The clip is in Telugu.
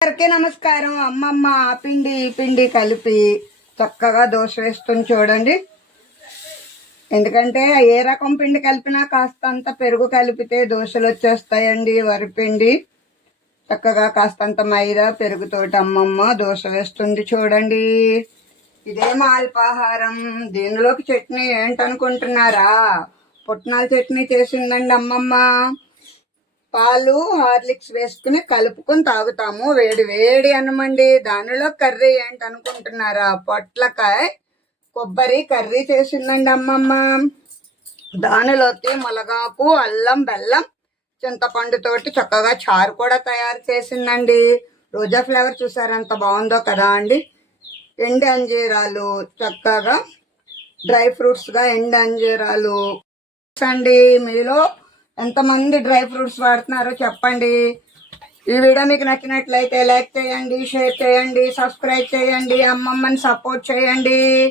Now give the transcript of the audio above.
అందరికీ నమస్కారం. అమ్మమ్మ ఆ పిండి ఈ పిండి కలిపి చక్కగా దోశ వేస్తుంది చూడండి. ఎందుకంటే ఏ రకం పిండి కలిపినా కాస్తంత పెరుగు కలిపితే దోశలు వచ్చేస్తాయండి. వరిపిండి చక్కగా కాస్తంత మైదా పెరుగుతోటి అమ్మమ్మ దోశ వేస్తుంది చూడండి. ఇదే మా అల్పాహారం. దీనిలోకి చట్నీ ఏంటనుకుంటున్నారా? పుట్నాల చట్నీ చేసిందండి అమ్మమ్మ. పాలు హార్లిక్స్ వేసుకుని కలుపుకొని తాగుతాము. వేడి వేడి అన్నమండి. దానిలో కర్రీ ఏంటనుకుంటున్నారా? పొట్లకాయ కొబ్బరి కర్రీ చేసిందండి అమ్మమ్మ. దానిలోకి ములగాకు అల్లం బెల్లం చింతపండుతోటి చక్కగా చారు కూడా తయారు చేసిందండి. రోజా ఫ్లేవర్ చూసారు ఎంత బాగుందో కదా అండి. ఎండు అంజీరాలు చక్కగా డ్రై ఫ్రూట్స్గా ఎండు అంజీరాలు అండి. మీలో ఎంతమంది డ్రై ఫ్రూట్స్ వాడుతున్నారో చెప్పండి. ఈ వీడియో మీకు నచ్చినట్లయితే లైక్ చేయండి, షేర్ చేయండి, సబ్స్క్రైబ్ చేయండి, అమ్మమ్మని సపోర్ట్ చేయండి.